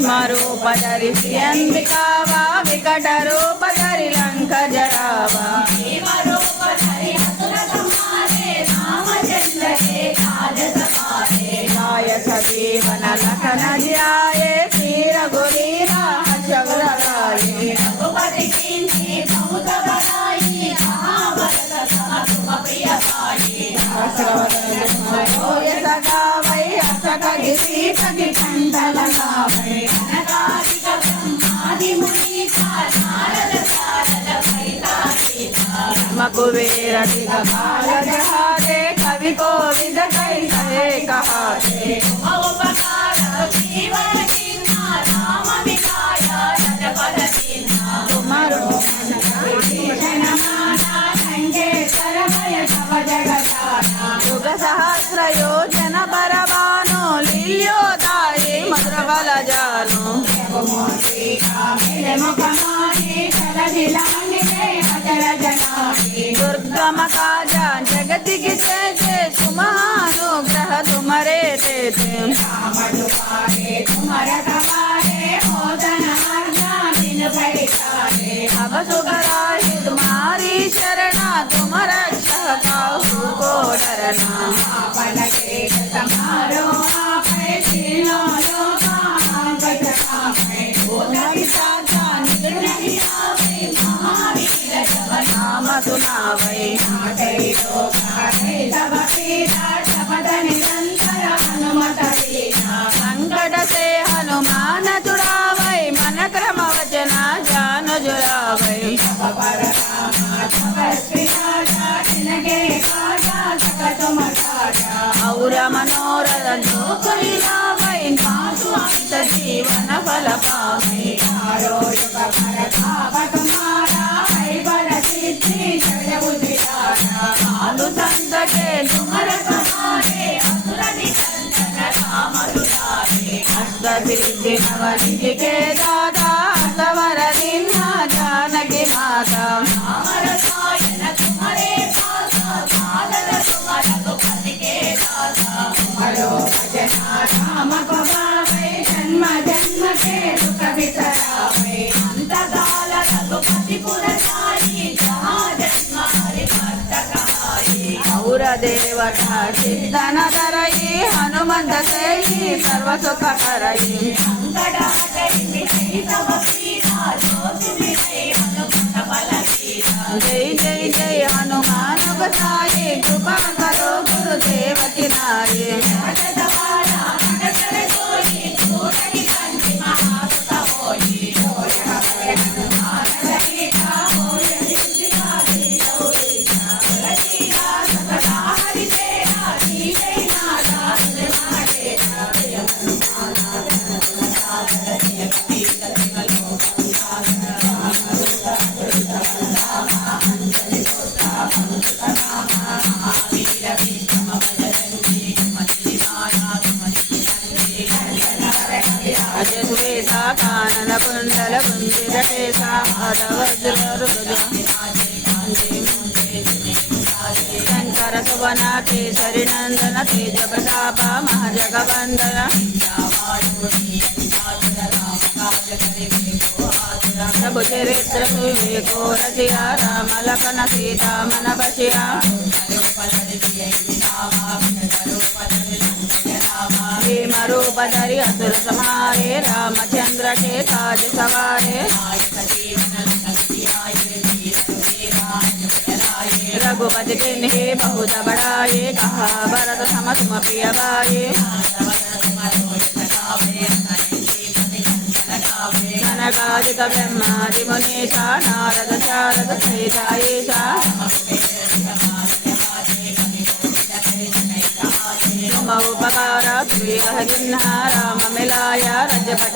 రూపధరిసి అంబికావా వికట రూపధరి లంక జరావా గాయ లఖన ధ్యాయే ధీర గురీర హర్షగురాయే సగావై అసగి సీతకి మకు దిగ బాల కవి కోవిద కై సహే పరమాను లీల్యోదాయి दुर्गमका जान जगत की जय सुमानुग्रह तुम्हारे देते अब सुखराही तुम्हारी शरणा तुम रक्षा को डरना। పద నిరంతర హనుమతేనా వెంకటసే హనుమానతుడావై మన క్రమ వచన ఫల పామై ఆరోగ్య పరకాపటమారా ఇంటికే దాదా తవర నిన్న జానకి మాత. హలో భజన రామ దేవత సిద్ధన ధరయి హనుమంత సేయి సర్వ కరయి. ఉంటాడా कुंडल कुंजित केशा अधवज्र रुद्र शंकर सुवन केसरी नंदन तेज प्रताप महाजगवंदन प्रभु चरित्र सुविको रचिया राम लखन सीता मन रघुपति किन्हीं बहुत बड़ाए कहा भरत सम तुम प्रिय बाए जनकादिक ब्रह्मादि मुनीषा नारद शारद सहित आयेषा तुम उपकार श्रीहरिन्हा राम मिलाय रजपट